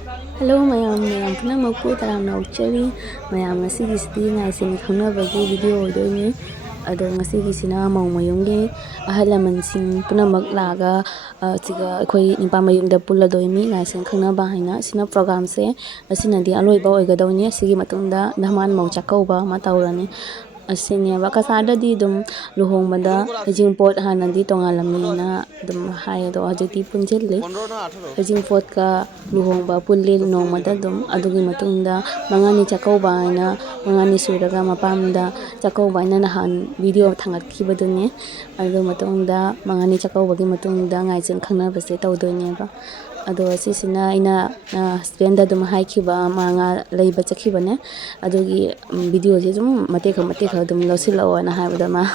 Hello mayam mayam punamakpu taramna ukchari mayam ngasigisidi ngaisini khangnabagi video oidoini ado ngasigisina mawmayumgi ahal lamansing punamak laga siga akhoi nipa mayumda pulladoimi ngaisin khangnaba haina sina program se asinadi aloiba oigadawni sigi matungda dhamman mau chakauba ma tawrani asineba kasardadi dum luhongbada hajingpot hanadi tongalamina dum hayado hajiti punjille hajingpot ka luhongba pulle nongmada dum adugi matungda mangani chakauba aina mangani suraga mapamda chakauba aina nahan video thangatkibaduni adu matungda mangani chakauba gi matungda ngaijin khangnabase tawdoineba ado sisina ina husband dum haikiba manga leiba chakhibane adugi video je dum mateka dum losilo na haibada ma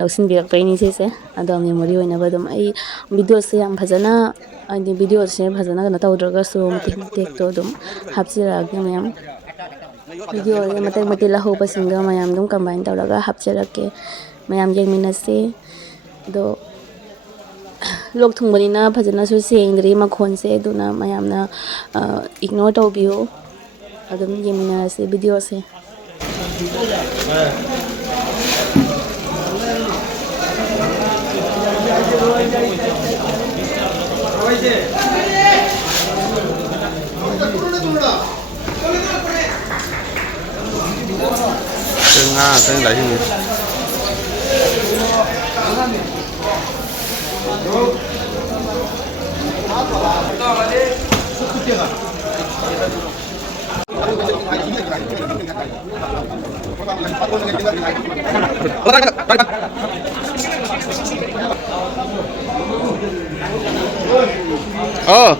losin biak paini se ado memory oina ba dum ai video se yam phajana ani video se phajana na tawdraga so tek to dum hapchira ga mayam video re matek la hoba singa mayam dum combine tawraga hapchira ke mayam yengminase do lok thungbanina phajana su sengdri makhon se duna mayamna ignore tawbiyo adum yemina se video se Tengah dari sini. Oh.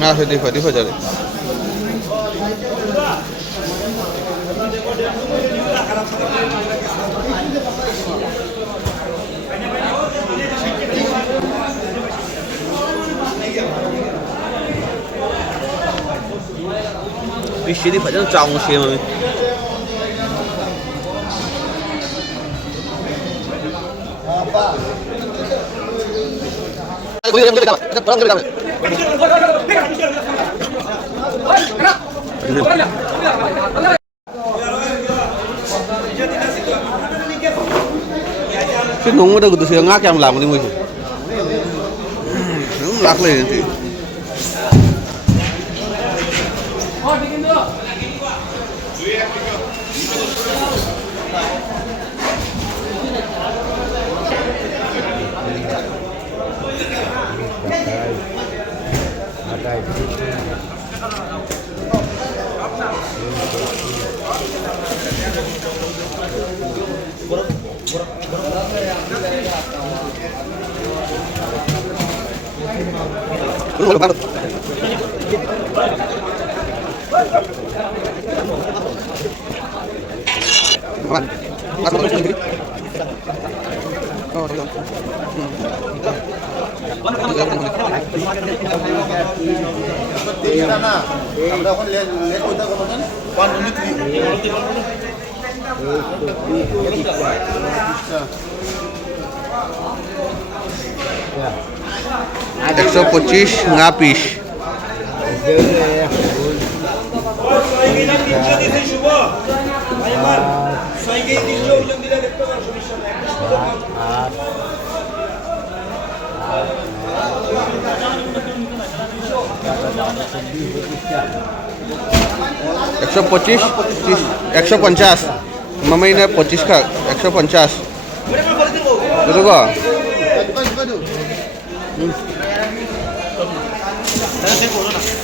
Nah, sedih jadi. Cái xe đi phải trong tròng xe mà cái núng ở đâu từ xưa ngác em làm cái gì nó lạc lên thì Ekso 25 ngapis. Ekso 150 mamaina 25 ka 150 betul kok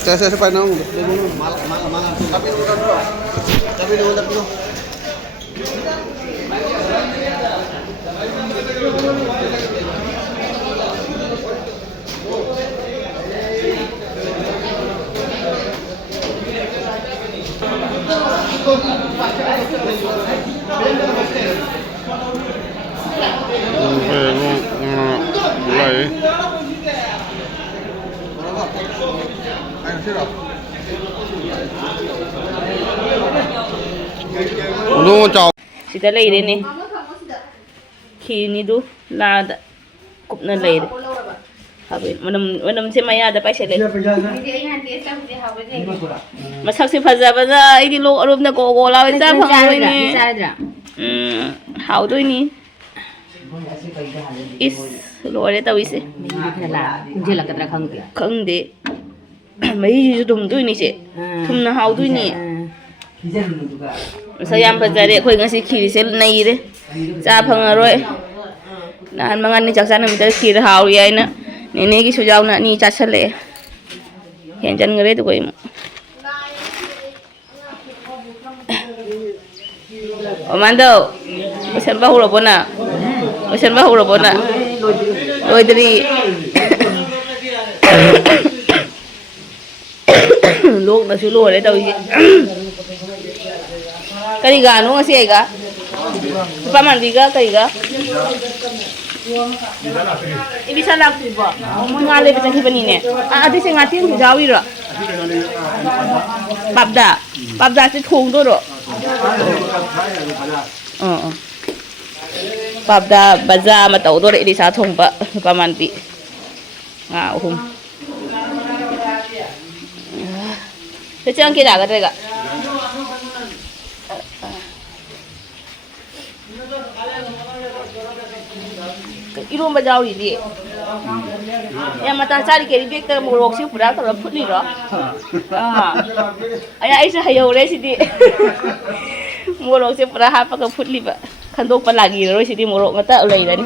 Saya pa nang. Tapi dulu. Mulai. Untung chào. Sida lay din eh. Kini du lada kup na lay. Habi manam si maya da pa siya lay. Masak si faza baza idi lo arum na ko la ta phang loi ni. Hao doi ni. Is lo re tao ise. Khang de. Mấy đùm tôi này chị, thùng nó hao tôi nè, sao em phải cái đấy, khơi ngay khi sẽ này đấy, cha phăng rồi, anh mang anh đi chắc chắn là mình sẽ khi hao vậy nữa, nên cái số dầu nữa, ni chắc sẽ lệ, hiện chân người đấy tụi em, ông đâu, xem bao lâu rồi nè, rồi đi. Luộc nó luộc đấy đâu gì cái gì gà nó gì gà apa mandi gà cái gà ini bisa laku ba mau ngalih macam ni bani ni ada saya ngatin tu jauh ira babda tu thung tu ro babda baza mà tàu tu đấy đi sa thung ba apa mandi ngau hum thế chứ kia đã cái đây cả iron bây giờ gì em mà ta sai đi cái việc ta mua lộc xíu phụ đã tao phút đi đó ai sẽ hay đấy xí đi mua lộc xíu phụ đã hai cái phút đi vậy khăn đốt phần lagi rồi xí đi mua lộc người ta ở đây đấy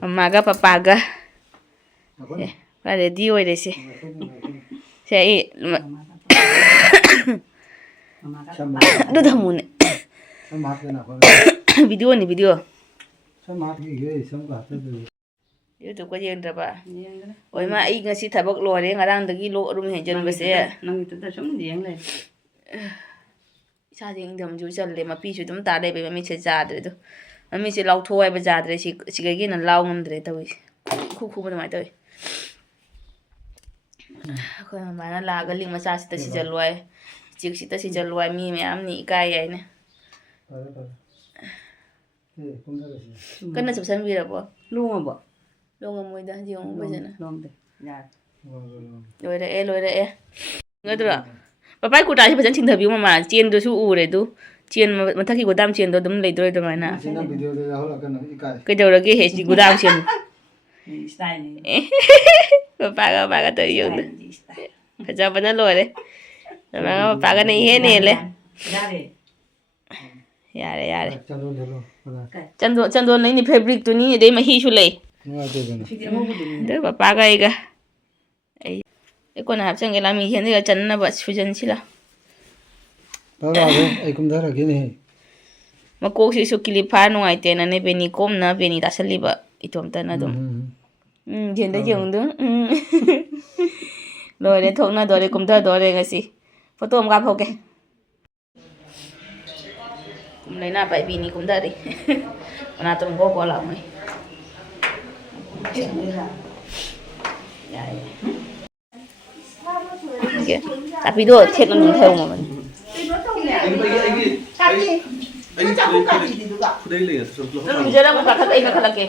Mamaga papaga. Ada di way desi. Saya Aduh dah mun. Video ni video. Itu ko yen raba. Oi ma ai ngasi thabak lo re ngarang dagi lo rum he jan base. Nang itu ta som dieng le. Sa ding dam ju chal le ma pi chu dum ta dai be mi che ja de do. Mami si lau thoi ba ja dre si cái nan lau ngam dre tawi khu ba mai tawi ko ma na la ga ling ma sa si ta si jalwai chik si ta si jalwai mi me am ni kai ai ne kan na subsan vi ra bo Luôn bo. ngam moi da ji ngam ba jana Luôn de. Ya. loi da e ngai dra papai ku ta si ba jan ching thabi ma chen do su u re du chiên mà thắc khi godam chiên đó đúng lấy đôi thôi mà nè cái đầu là cái hệ gì godam chiên Style ni. ba cái tự dùng đấy phải cho bên nó lùi đấy mà ba cái này hết nè lên ya đấy chân đồn này fabric tu ni đấy mà hi chu lấy đấy ba cái ấy con nào chẳng cái làm gì hiện tại chân nó bớt fusion xí là Ay kum dara gini. Makok si sukilipa nung ay tena ne beni kom na beni tasaliba itom tana dum. Jenda jeng dum. Dore thok na dore kum da dore ngasi. Photo am gap hoke. Kum lai na bai bini kum da ri. Na tum go ko la mai. Ya. Okay. Tapi do chet nang theo mà mình. Belum jalan aku kakak ini kakak lagi.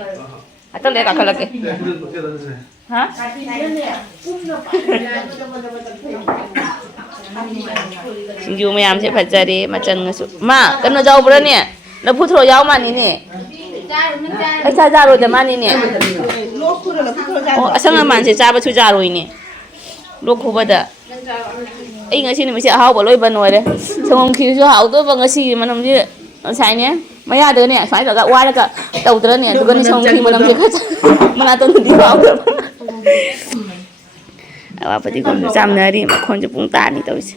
Atau lihat kakak lagi. Hah? Sinju mayam saya pacari macam ngasuk. Ma, kan jauh berani ya? Nak putro jauh mana ni? Saya jauh di mana ni? Oh, asal ngaman saya jauh tu jauh ini. Lok kubada. ꯑꯩ ꯉꯁꯤ ꯅꯨꯃꯤꯠꯁꯦ ꯑꯍꯥꯎꯕ ꯂꯣꯏꯕ ꯅꯣꯏꯔꯦ ꯁꯪꯒꯣꯝ ꯈꯤꯔꯁꯨ ꯍꯥꯎꯗꯧꯕ ꯉꯁꯤꯒꯤ ꯃꯅꯝꯁꯦ ꯉꯁꯥꯏꯅꯦ ꯃꯌꯥꯗꯒꯅꯦ ꯁꯨꯃꯥꯏꯅ ꯇꯧꯔꯒ ꯋꯥꯔꯒ ꯇꯧꯗ꯭ꯔꯅꯦ ꯑꯗꯨꯒꯅꯦ ꯁꯪꯒꯣꯝ ꯈꯤ ꯃꯅꯝꯁꯦ ꯈꯔ ꯃꯅꯥꯇꯣꯟꯗꯗꯤ ꯐꯥꯎꯗꯕ ꯑꯋꯥꯄꯗꯤꯒꯣꯝꯁꯨ ꯆꯥꯝꯅꯔꯤ ꯃꯈꯣꯟꯁꯨ ꯄꯨꯡ ꯇꯥꯅꯤ ꯇꯧꯔꯤꯁꯦ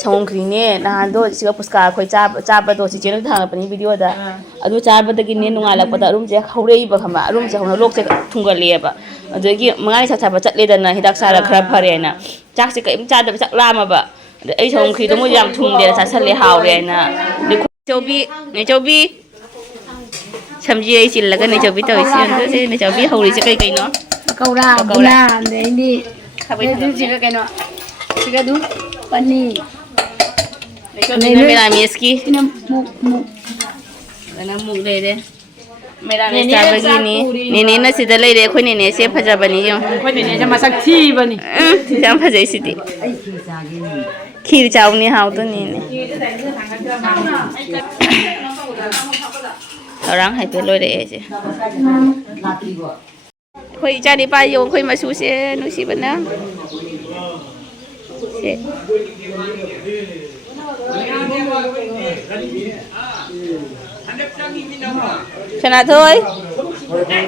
ꯁꯪꯒꯣꯝ ꯈꯤꯔꯤꯅꯦ ꯅꯍꯥꯟꯗꯣ ꯁꯤꯒ ꯄꯨꯁꯀꯥ ꯑꯩꯈꯣꯏ ꯆꯥꯕꯗꯣ ꯆꯤꯆꯦꯅ ꯊꯥꯡꯉꯛꯄꯅꯤ ꯚꯤꯗꯤꯑꯣꯗ ꯑꯗꯨ ꯆꯥꯕꯗꯒꯤꯅꯦ ꯅꯣꯡꯉꯥꯜꯂꯛꯄꯗ ꯑꯔꯨꯝꯁꯦ ꯍꯧꯔꯛꯏꯕ ꯈꯪꯕ ꯑꯔꯨꯝꯁꯦ ꯍꯧꯅ ꯂꯣꯛꯁꯦ ꯊꯨꯡꯒꯠꯂꯛꯑꯦꯕ ꯑꯗꯒꯤ ꯃꯉꯥꯅꯤ ꯆꯥꯛ ꯆꯠꯂꯦꯗꯅ ꯍꯤꯗꯥꯛ ꯆꯥꯔ ꯈꯔ ꯐꯔꯦꯅ ꯆꯥꯛꯁꯦ ꯀꯔꯤꯝ ꯆꯥꯗꯕ ꯆꯥꯛ ꯂꯥꯝꯃꯕ ꯑꯗ ꯑꯩ ꯁꯪꯒꯣꯝ ꯈꯤꯔꯤꯗꯣ ꯃꯣꯏ ꯌꯥꯝ ꯊꯨꯝꯗꯦꯅ ꯆꯥꯁꯜꯂꯦ ꯍꯥꯎꯔꯦ ꯍꯥꯏꯅ ꯅꯦꯆꯧꯕꯤ ꯁꯝꯖꯤ ꯑꯩ ꯆꯤꯜꯂꯒ ꯅꯦꯆꯧꯕꯤ ꯇꯧꯔꯤꯁꯤ ꯅꯦꯆꯧꯕꯤ ꯍꯧꯔꯤꯁꯦ ꯀꯩ ꯀꯩꯅꯣ ꯄꯀꯧꯔꯥ ꯕꯨꯅꯥ ꯑꯗꯩꯗꯤ ꯁꯤꯒ ꯀꯩꯅꯣ ꯁꯤꯒ ꯑꯗꯨꯝ ꯄꯅꯤꯔ ꯅꯦꯆꯧꯕꯤꯅ ꯃꯦꯔꯥꯃꯦꯁꯀꯤ ꯁꯤꯅ ꯃꯨꯛ ꯑꯗꯨꯅ ꯃꯨꯛ ꯂꯩꯔꯦ ꯃꯦꯔꯥꯃꯦꯁ ꯆꯥꯕꯒꯤꯅꯤ ꯅꯦꯅꯦꯅ ꯁꯤꯗ ꯂꯩꯔꯦ ꯑꯩꯈꯣꯏ ꯅꯦꯅꯦꯁꯦ ꯐꯖꯕꯅꯤ ꯌꯦꯡꯉꯣ ꯑꯩꯈꯣꯏ ꯅꯦꯅꯦꯁꯦ ꯃꯁꯛ ꯊꯤꯕꯅꯤ ꯌꯥꯝ ꯐꯖꯩ ꯁꯤꯗꯤ ꯈꯤꯔ ꯆꯥꯎꯅꯤ ꯍꯥꯎꯗꯣꯏꯅꯤꯅꯦ ꯊꯧꯔꯥꯡ ꯍꯥꯏꯐꯦꯠ ꯂꯣꯏꯔꯛꯑꯦ ꯑꯩꯁꯦ ꯑꯩꯈꯣই ꯏꯆꯥ ꯅꯨꯄꯥ ꯌꯦꯡꯉꯣ ꯑꯩꯈꯣꯏ ꯃꯆꯨꯁꯦ ꯅꯨꯡꯁꯤꯕꯅ ꯁꯦ ꯁꯅꯥꯊꯣꯏ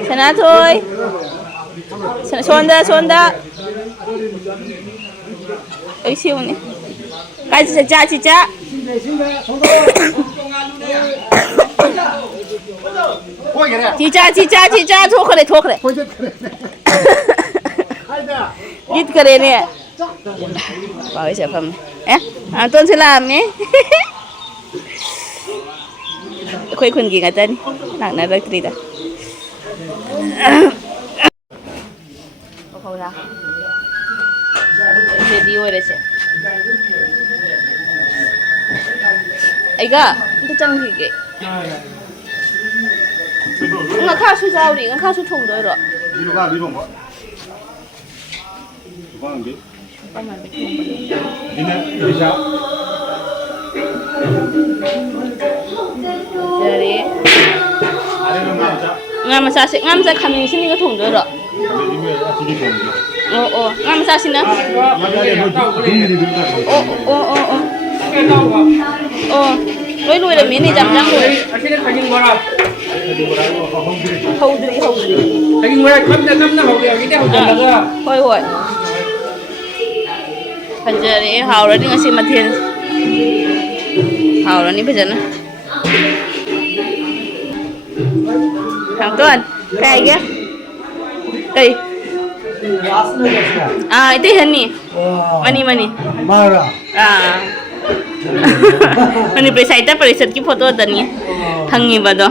ꯁꯅꯥꯊꯣꯏ ꯁꯣꯟꯗ ꯑꯩ ꯁꯤꯎꯅꯤ ꯀꯥꯏ ꯆꯤꯆꯥ ꯆꯤꯆꯥ ꯊꯣꯛꯈ꯭ꯔꯦ ꯒꯤꯠꯈ꯭ꯔꯦꯅꯦ ꯄꯥꯎ ꯆꯠꯐꯝ ꯑꯇꯣꯟꯁꯨ ꯂꯥꯛꯑꯝꯃꯦ ꯑꯩꯈꯣꯏ ꯈꯨꯟꯒꯤ ꯉꯥꯛꯇꯅꯤ ꯂꯥꯛꯅꯔꯛꯇ꯭ꯔꯤꯗ ꯄꯀꯧꯔꯥ ꯔꯦꯗꯤ ꯑꯣꯏꯔꯁꯦ ꯑꯩꯒ ꯑꯝꯇ ꯆꯪꯈꯤꯒꯦ ꯉꯈꯥꯁꯨ ꯌꯥꯎꯔꯤ ꯉꯈꯥꯁꯨ ꯊꯣꯡꯗꯣꯏꯔꯣ ꯐꯖꯔꯦ ꯉꯥ ꯃꯆꯥ ꯈꯥꯃꯦꯟ ꯑꯁꯤꯟꯕꯤꯒ ꯊꯣꯡꯗꯣꯏꯔꯣ ꯑꯣ ꯉꯥ ꯃꯆꯥꯁꯤꯅ ꯂꯣꯏ ꯂꯣꯏꯔꯝꯃꯦꯅꯦ ꯌꯥꯝ ꯂꯣꯏꯔꯦ ꯍꯧꯗ꯭ꯔꯤ ꯍꯣꯏ ꯐꯖꯔꯦ ꯍꯥꯎꯔꯅꯤ ꯉꯁꯤ ꯃꯊꯦꯜ ꯍꯥꯎꯔꯅꯤ ꯐꯖꯅ ꯍꯥꯡꯇꯣꯟ ꯀꯩ ꯀꯩ इतने हनी मनी मनपुरी साहित्य परिषद की फोटो दनी हंगी बदो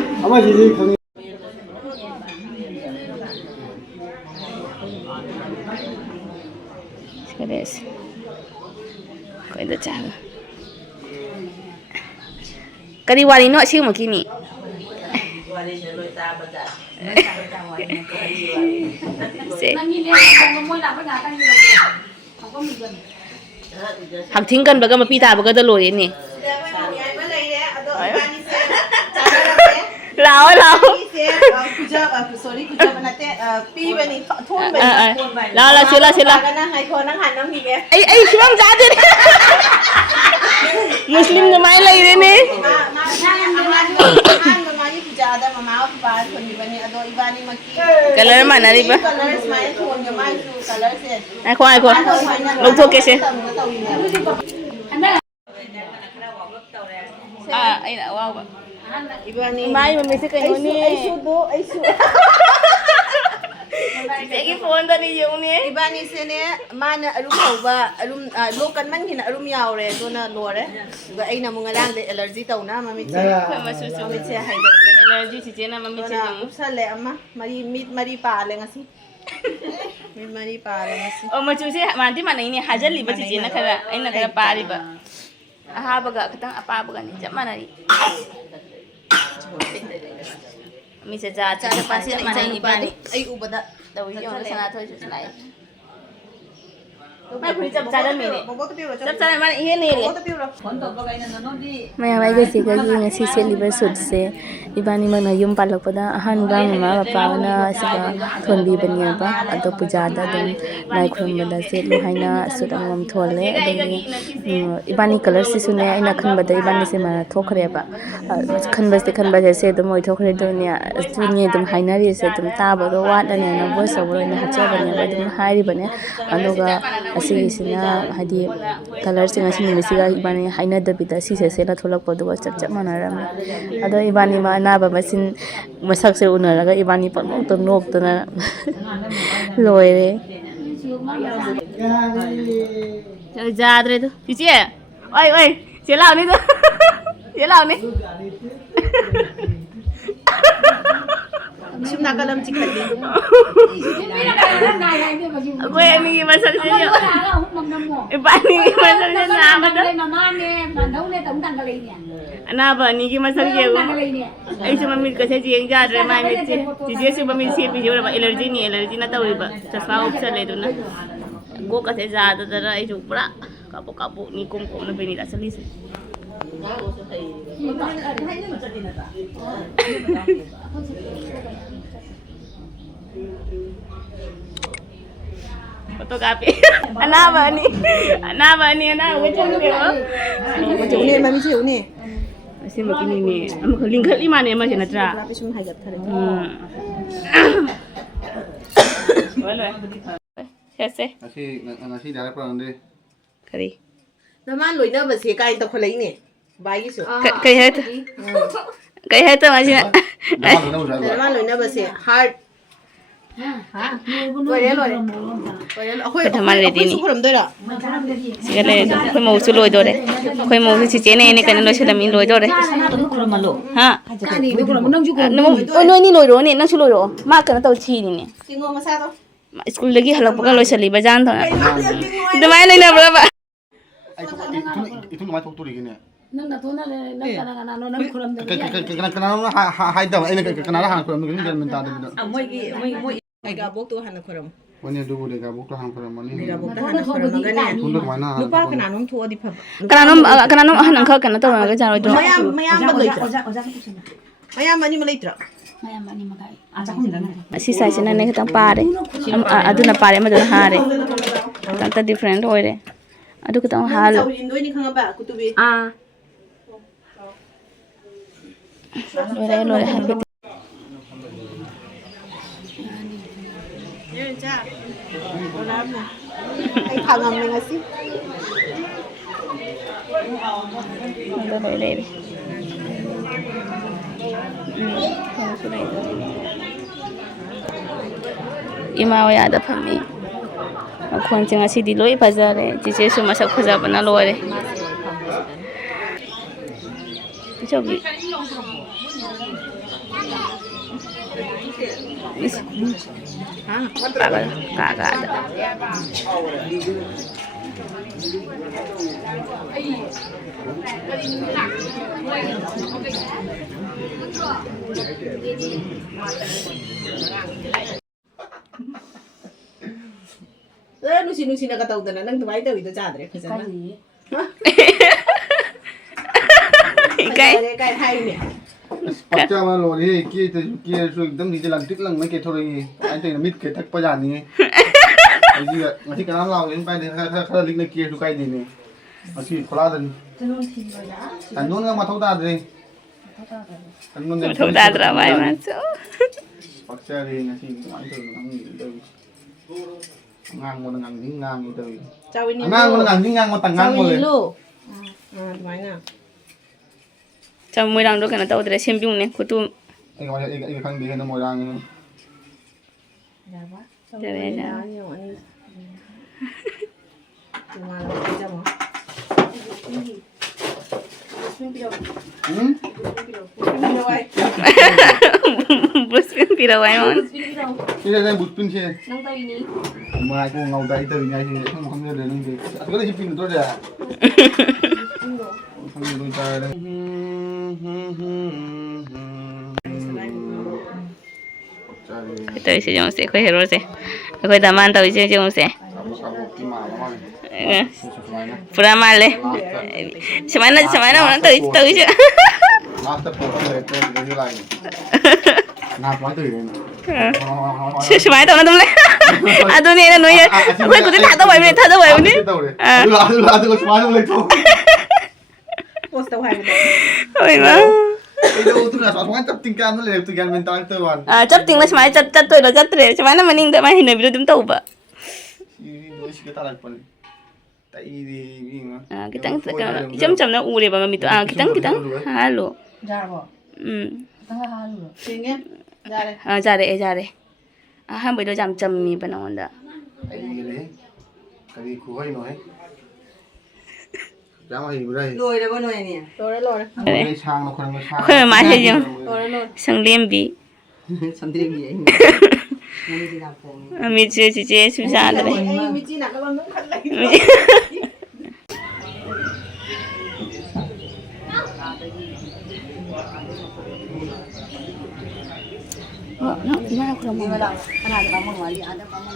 करी वाली नो अच्छी मकीनी हक्थिंग कनबगा मपी ताबगा लोरेने लाओ मुस्लिम जमाई लेने कलर मानरी कैसे माई मम्मी से कहीं फोन इबानी से ने मान अरुम होबा अरुम लोकन मन हिन अरुम यावरे दोना लोरे अइना मुंगलांग दे एलर्जी तौना मम्मी से मम्मी से हाइदले एलर्जी सिजेना मम्मी से उपसले अम्मा मरी मीट मरी पाले ngasi मीट मरी पाले ngasi ओ मचु से मानती मानैनी हाजली बची जेना खरा अइना खरा पारिबा अहाबगा खतंग अपाबगा नि जब मानरी मम्मी से जा पासे मानै इबानी आई उबदा दवी यो सना थोय सुनाय ไม่พูดจับใจได้ไหมเนี่ยจับใจมันเฮียนี่เลย คนตกก็ไปนั่นน่ะดี Maya mai ga siga gi ngasi se liver sud se ibani mana yum palak pada ahan bang ma bapa na siga thonbi bania ba ado puja da dum lai khum bada se lu haina sudam ngam thole ado ibani color se sune ina khan bada ibani se ma thokhre ba khan ba se dum oi thokhre do nya suni dum haina ri se dum ta ba do wa da ne na bo so ro na hacha bania ba dum hairi bane ado ga asi sina hadi color se ngasi ni siga ibani haina da bida si se la tholak pa do chap chap manaram ado ibani ma na ba masin masak se unaraga ibani pa no to nok to na loire jadre to piche oi che lao ni to che lao ni Chim na kalam chikat din. Aku ni masak je ibani masak je na ba ana ba ni ki masak je ai se mami ka se je jadre mai me je se mami se bi jo ba allergy na ta wi ba chasma upsa le do na go ka se ja da da ai ju pra kapu ni kum na beni da sali se fotografi ana ba ni ana wecha ni ba Macam ni mami ciu ni. Masih begini ni am khaling khali ma ne ma jena tra Tapi cuma hajat kare. Wala se ngasi dari perang deh. kari Naman loy na ba siya kain ta kulay ni. Bayi su. kai hai ta ma jena Naman loy na ba siya heart. Loy loy. Ako'y sukuram doy ra. siga le khoi mo su loi do de khoi mo su che ne ne kan lo se mi loi do de 그런 말로 ha Kani ni ko nang ju ko. no ni loi ro ni nang su loi ro ma kan ta chi ni ne Kingo masado. school lagi halak pa lo sali ba jan to na dumai le na ba Itu namanya tutur gini. Nang na thona le nang kana no nang khuram de. Kenapa hai dah? Ini kenapa hang kurang mungkin jangan minta ada. moi Ay gabok to hana kuram. Wanita dulu deh kabuk tuh hang kurang mana. Gabok to hana kuram ngani. Untuk mana? Lupa kana nung tuwa di pab. kana no hanang kha kana to ga jan ro do Mayam ba loy tra. 어자 붙이나 Mayam mani malay tra. Maya mani magai. 아자 혼자네 si sai sina ne ka pare aduna pare ma do hare tanta different hoire adu ka tang hal Sa ulin doy ni kanga ba kutubi. a lore happy Yun cha. Wala mo. Ay kangam na nga si. lore ima wa ya da phami akhon chinga si di loi bazare ji che su masak phaja bana lore chogi kaga ada Nusi na kataw na nang tumay daw ito chadre. Kasana. ikai Kay hay ni. Pacca mana lo ni? Kia su dam ni jalan tik lang nak thori ni. Anjing mit ke tak pajan ni. Aji masih kenal lau ni pai ni kalau link nak kia su kai ni. Masih kola dan. Tanun nggak matau dah deh. Tanun ni. thau da dra mai ma so Pacca ni nasi anjing ngang ni tu. Ngang mo ngang itu. Chawin ni. Ngang mo ngang mo tangang mo le. lo. Tumay na. cha moi rang do kana ta odre sembiung ne kutu Ikan kang dia nama orang. jare ja Yung ani. Tumala ka mo. bus pin pirawai mon Ini saya buspin sih. Nang tahu ini. Mai aku ngau dah itu ini sih. Kamu ada nang dia. Aku dah jepin tu dah. Kamu tu cara. ito isi jong se ko hero se ko da man ta isi jong se Kamu ki ma. pura male semana mana tới chứ last stepเลยตัวนี้อะไรนับร้อยตื่น semana tao nó tao lấy à tôi này là nói quên tôi thả tao vậy này thả tao vậy nàyดูสมาร์ทเลยทุก โพสต์เอาไว้เลย thôi mà ไอ้ดูตัวนี้สมาร์ทจับติงการนั่นเลยติงการเป็นตางตัววัน à chấp tiếng là semana chấp tôi là chấp tôi semana mà nín đợi mai hình này video chúng tao bả ดูสิkita lagi pun tak ini ini à cái tăng nó u đấy mà mình tao à cái tăng halo จ้าบ่ตั้งค่าลูก จริงเงี้ยได้เลย à ra đây à hai bữa đó chăm chăm mi bên ông đó cái gì đấy cái gì khu hơi nói ra mà hình đây รวยเลยว่าหน่วยเนี่ย โตได้โลเลย cái trang nó còn trang khơi mà hay chứ โตได้โล sang liêm bị สันติมีเองไม่ได้ทำผม mi chưa chị chú ra ไอ้ đấy มีจีหนักแล้วมันต้องขัดเลย nó gimana kalau mau wala kana da kamu wali ada kamu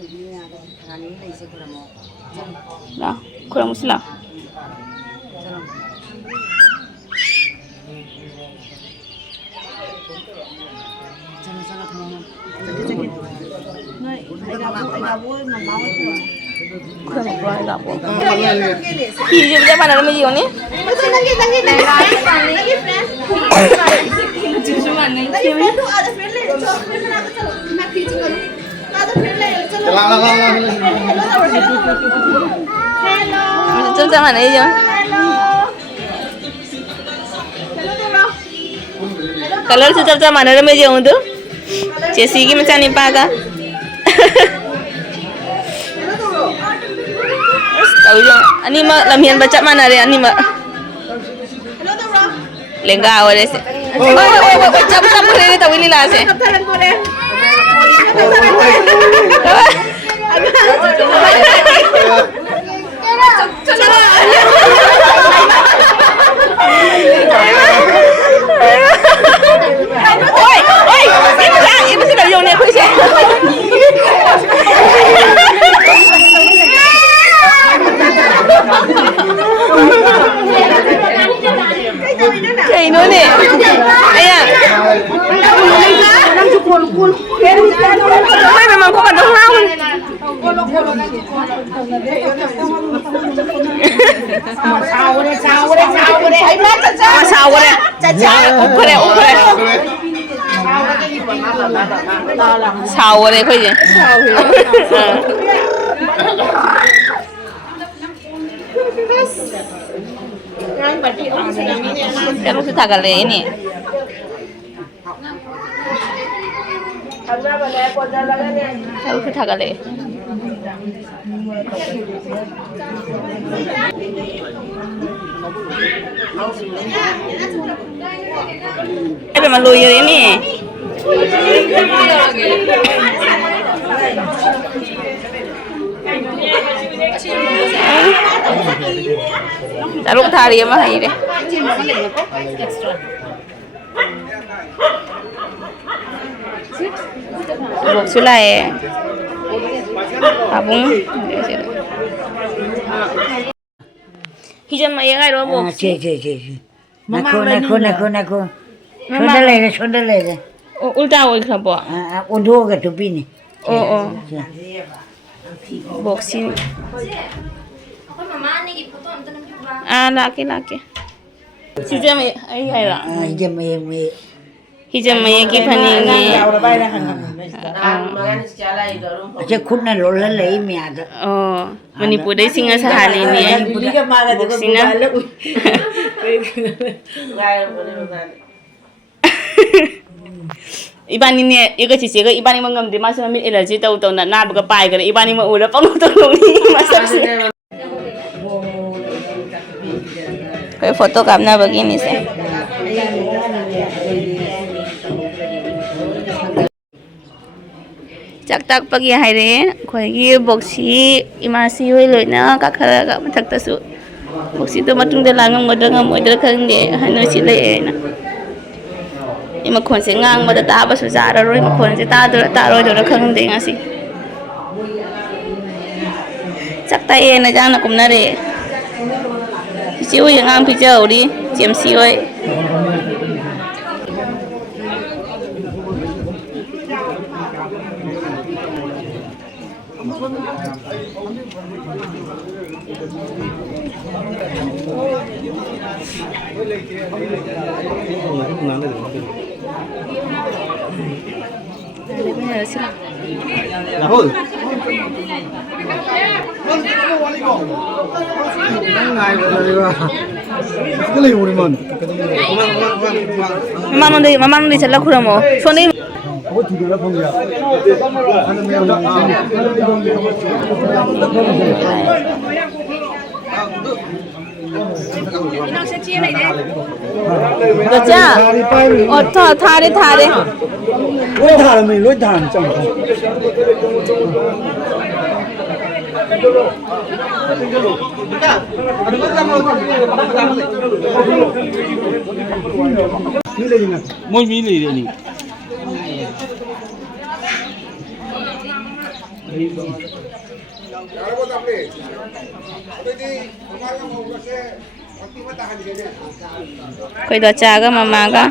lagi ni ada kana ni lai se kula mo đó kurang muslim sana kamu Nói, ai gặp vui mà máu thôi. kurang berapa lah bu hi je dia mana nama dia ni Cuma ni. Lagi friend tu ada friend lain. Chalo friend nak chalo. मैं खींच करूं. ada friend lain. Chalo. चला ला ला Hello. Chúng ta mana dia Hello. Hello tu bro. color tu mana nama dia tu Jesse ki macam ni pada Hello tu bro. tahu je ani mak lamian baca mana dia ani mak Hello tu bro. lengga awak deh oh baca boleh tahu ini lah se Kaptaran boleh. oi ibu sih dah ni aku sih Kayak ini ayah memang kau kadang lawan sao đây thôi gì cái lúc thằng cái này nè cái lúc thằng cái này cái mà lùi rồi nè Taruh thari mah hai deh. Bok sulai. Abung. Hijau maya kan lo bok. Cik. Nakku. Sonda lele. Oh, ulta oi kenapa? Undo ke tupi ni. Oh. Bok sini. Ah, laki. Hijau maya hai lah. Hijau maya ki pani ni. Cik kuna lola lei mi ada. Oh, Manipur dai singa sahali ni. Bok sina. Ibani ni, ika cici ka ibani mengam di masa kami energi tahu na buka pai kan ibani mau udah pang tolong ni masa sih. Kayak foto kamna begini sih. Cak pagi hari, koi boxi imasi hoi loy na kakara kak matak tasu. Boxi tu matung de langam modal kang de hano silai na. Ima kon se ngang ma da ta ba su za ra roi ma kon se ta roi do ra khang de nga si chak tay này trang là cũng là để chiếu những ngang phi châu đi chiếm xíu ấy Rahul. Mama nanti celah kurang mau. Sony. Được chưa? Thả đi. Lối thả là mình lối thả chẳng. Mỗi mí lì đi. Koi dah caga mama ka.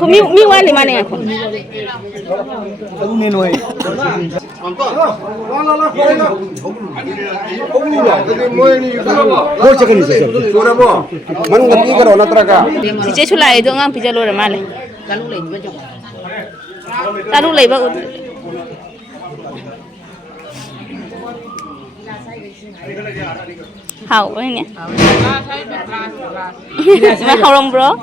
Kau mi wali mana aku? Ini nuai. Cici culai itu ngam pijak luar mana? Talu lagi bagus. Hảo quá nhỉ? Mà hảo lòng bro?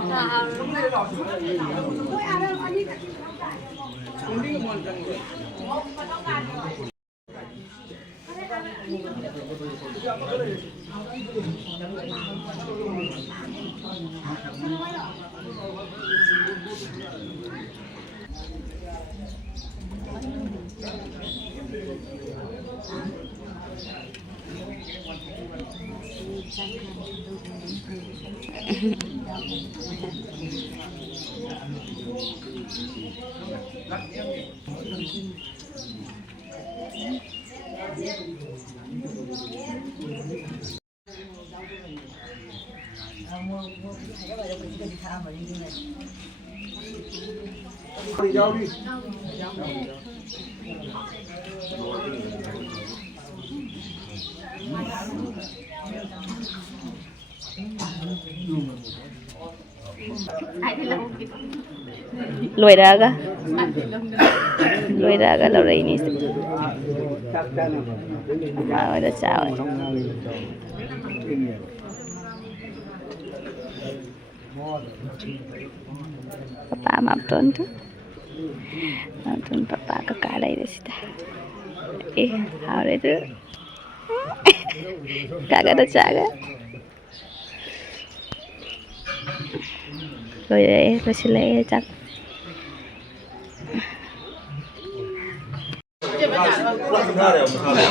Luai daga lalu ini. Ah, udah cawe. Papa maafkan tu. Maafkan papa kekalai di situ. Hari itu kagak ada caga. Rồi sila chắc.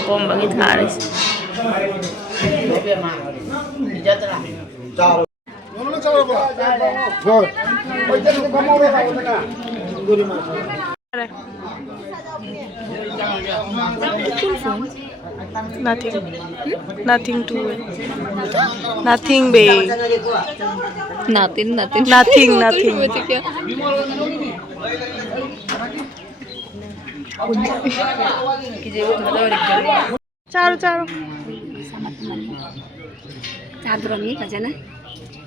Con bagi tharis. Nothing to nothing babe. Nothing. Charo. Sama temannya. Cadron ni kerja na.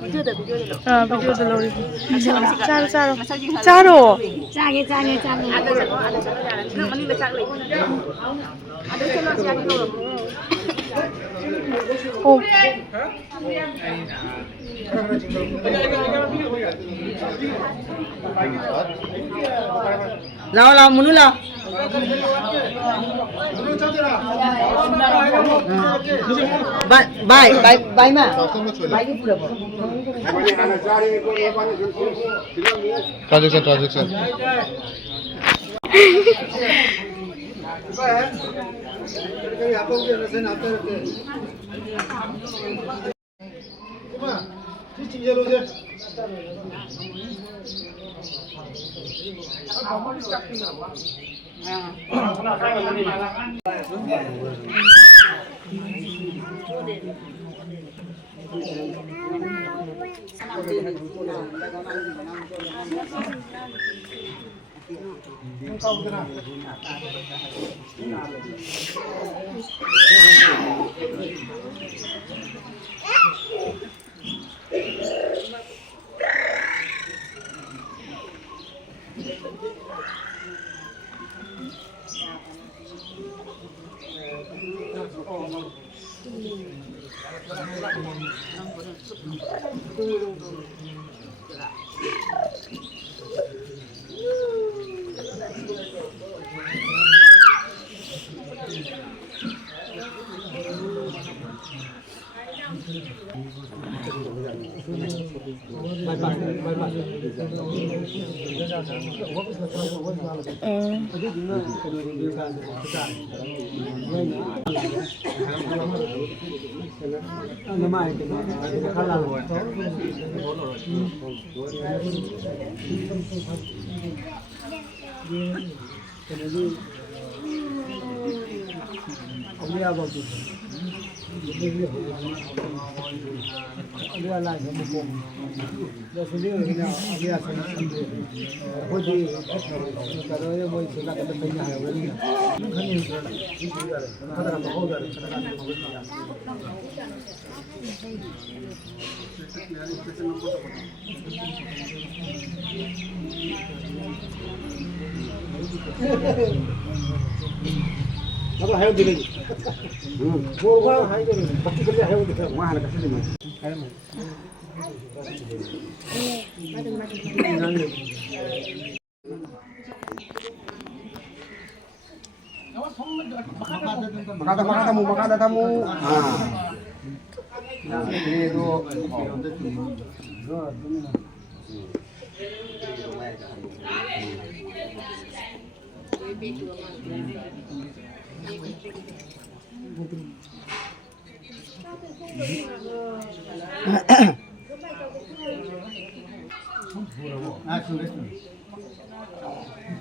Video dah. Video dah lori. Charo. Cagi. Ada nak mani dah cari. Ada cuma cari dulu. Oh. Lao munu lao. By मा by की पूरा transaction Makata tamu. Ini itu.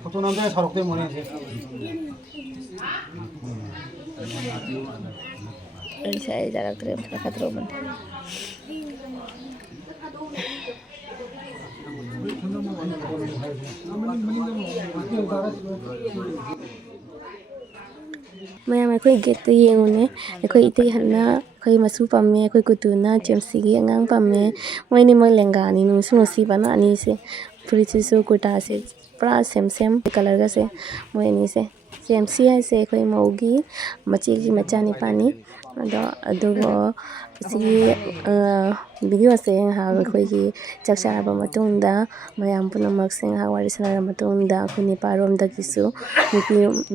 Foto namanya sarok deh mana sih? Saya jarak terus kakak teroban. Maya mai koi get ye ngone koi ite hanna koi masu pamme koi kutuna chemsi gi angang pamme moi ni moi lenga ni nu su si bana ani se puri chi su kuta se pra sem color ga se moi ni se chemsi ai se koi maugi machi gi machani pani ado si video se ha koi gi chaksa ba matungda mayam punamak sing ha wari sana matungda khuni parom da kisu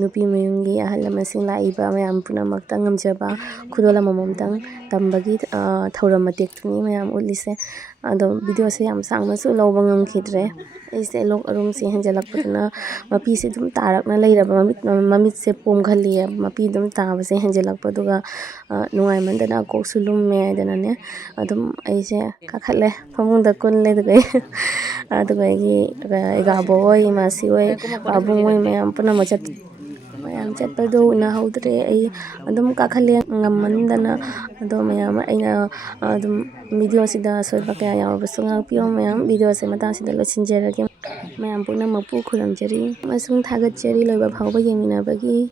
nupi mayungi ahal masing laiba mayam punamak tangam jaba khudola mamam tang tambagi thauram matek tuni mayam ulise ado video se yam sang masu lobang ngam khidre ise lok arum se hanjalak patna mapi se dum tarak na leiraba mamit se pom khali mapi dum taba se hanjalak paduga nuai mandana kok sulum me dana ne adum aise kakhalle phamungda kunle dugai gi ga boy masi oi babung oi mayam puna machat mayam chat padu na haudre ai adum kakhalle ngammandana ado mayam aina adum video sida soiba kya yaw basunga pio mayam video se mata sida lo sinjerage mayam puna mapu khulam jari masung thagat jari loiba phawba yemina bagi